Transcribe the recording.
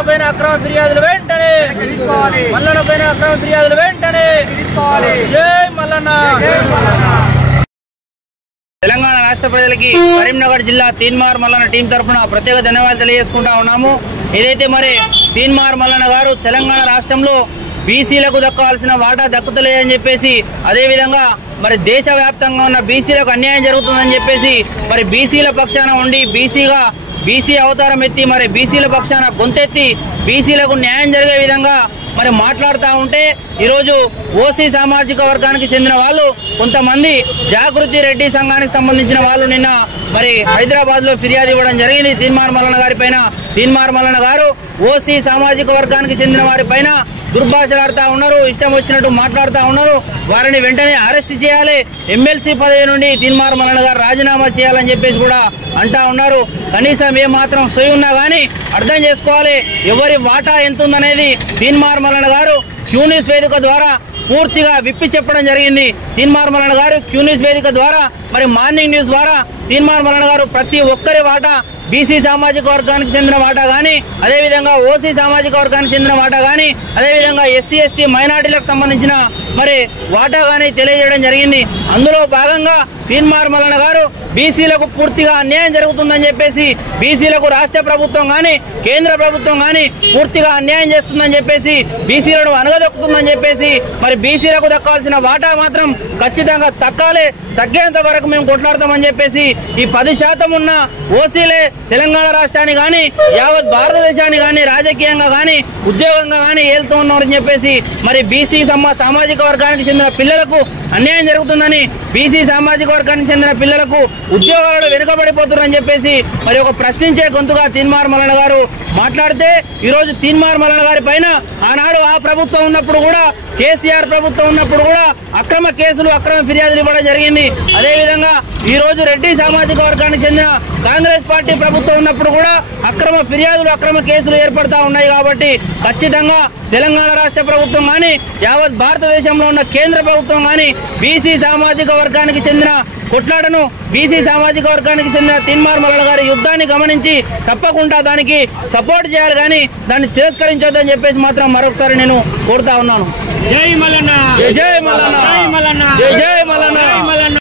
మల్లన్న పైన అక్రమ ఫిర్యాదులు వెంటనే మల్లన్న పైన అక్రమ ఫిర్యాదులు వెంటనే జై మల్లన్న తెలంగాణ రాష్ట్ర ప్రజలకి కరీంనగర్ జిల్లా తీన్మార్ మల్లన్న టీం తరఫున ప్రత్యేక ధన్యవాదాలు తెలియజేసుకుంటా ఉన్నాము। ఏదైతే మరి తీన్మార్ మల్లన్న గారు తెలంగాణ రాష్ట్రంలో బీసీలకు దక్కాల్సిన వాటా దక్కుతలేదని చెప్పేసి, అదేవిధంగా మరి దేశవ్యాప్తంగా ఉన్న బీసీలకు అన్యాయం జరుగుతుందని చెప్పేసి మరి బీసీల పక్షాన ఉండి బీసీ అవతారం ఎత్తి మరి బీసీల పక్షాన గొంతెత్తి బీసీలకు న్యాయం జరిగే విధంగా మరి మాట్లాడుతూ ఉంటే ఈరోజు ఓసీ సామాజిక వర్గానికి చెందిన వాళ్ళు కొంతమంది జాగృతి రెడ్డి సంఘానికి సంబంధించిన వాళ్ళు నిన్న మరి హైదరాబాద్లో ఫిర్యాదు ఇవ్వడం జరిగింది తీన్మార్ మల్లన్న గారి పైన। తీన్మార్ మల్లన్న గారు ఓసీ సామాజిక వర్గానికి చెందిన వారి పైన దుర్భాషలాడుతూ ఉన్నారు, ఇష్టం వచ్చినట్టు మాట్లాడుతూ ఉన్నారు। వారిని వెంటనే అరెస్ట్ చేయాలి, ఎమ్మెల్సీ పదవి నుండి తీన్మార్ మల్లన్న గారు రాజీనామా చేయాలని చెప్పేసి కూడా అంటా ఉన్నారు। కనీసం ఏమాత్రం సొయి ఉన్నా కానీ అర్థం చేసుకోవాలి ఎవరి వాటా ఎంత ఉందనేది తీన్మార్ మల్లన్న గారు క్యూ న్యూస్ వేదిక ద్వారా పూర్తిగా విప్పి చెప్పడం జరిగింది। తీన్మార్ మల్లన్న గారు క్యూ న్యూస్ వేదిక ద్వారా మరి మార్నింగ్ న్యూస్ ద్వారా తీన్మార్ మల్లన్న గారు ప్రతి ఒక్కరి వాటా బీసీ సామాజిక వర్గానికి చెందిన వాటా కానీ, అదేవిధంగా ఓసీ సామాజిక వర్గానికి చెందిన వాటా కానీ, అదేవిధంగా ఎస్సీ ఎస్టీ మైనార్టీలకు సంబంధించిన మరి వాటా కానీ తెలియజేయడం జరిగింది। అందులో భాగంగా తీన్మార్ మల్లన్న గారు బీసీలకు పూర్తిగా అన్యాయం జరుగుతుందని చెప్పేసి, బీసీలకు రాష్ట్ర ప్రభుత్వం కానీ కేంద్ర ప్రభుత్వం కానీ పూర్తిగా అన్యాయం చేస్తుందని చెప్పేసి, బీసీలను అనగదొక్కుతుందని చెప్పేసి మరి బీసీలకు దక్కాల్సిన వాటా మాత్రం ఖచ్చితంగా దక్కాలి, తగ్గేంత వరకు మేము కొట్లాడతామని చెప్పేసి ఈ 10% ఉన్న ఓసీలే తెలంగాణ రాష్ట్రాన్ని కానీ యావత్ భారతదేశాన్ని కానీ రాజకీయంగా కానీ ఉద్యోగంగా కానీ ఏలుతూ ఉన్నారని చెప్పేసి మరి బీసీ సామాజిక వర్గానికి చెందిన పిల్లలకు అన్యాయం జరుగుతుందని, బీసీ సామాజిక వర్గానికి చెందిన పిల్లలకు ఉద్యోగాలు వెనుకబడిపోతున్నారని చెప్పేసి మరి ఒక ప్రశ్నించే గొంతుగా తీన్మార్ మల్లన్న గారు మాట్లాడితే, ఈరోజు తీన్మార్ మల్లన్న గారి పైన ఆనాడు ఆ ప్రభుత్వం ఉన్నప్పుడు కూడా కేసీఆర్ ప్రభుత్వం ఉన్నప్పుడు కూడా అక్రమ కేసులు అక్రమ ఫిర్యాదులు ఇవ్వడం జరిగింది। అదేవిధంగా ఈరోజు రెడ్డి సామాజిక వర్గానికి చెందిన కాంగ్రెస్ పార్టీ ప్రభుత్వం ఉన్నప్పుడు కూడా అక్రమ ఫిర్యాదులు అక్రమ కేసులు ఏర్పడతా ఉన్నాయి। కాబట్టి ఖచ్చితంగా తెలంగాణ రాష్ట్ర ప్రభుత్వం కానీ యావత్ భారతదేశంలో ఉన్న కేంద్ర ప్రభుత్వం కానీ బీసీ సామాజిక వర్గానికి చెందిన కొట్లాటను, బీసీ సామాజిక వర్గానికి చెందిన తీన్మార్ మల్లన్న గారి యుద్ధాన్ని గమనించి తప్పకుండా దానికి సపోర్ట్ చేయాలి కానీ దాన్ని తిరస్కరించొద్దని చెప్పేసి మాత్రం మరొకసారి నేను కోరుతా ఉన్నాను। జై మల్లన్న, జై మల్లన్న, జై మల్లన్న, జై మల్లన్న।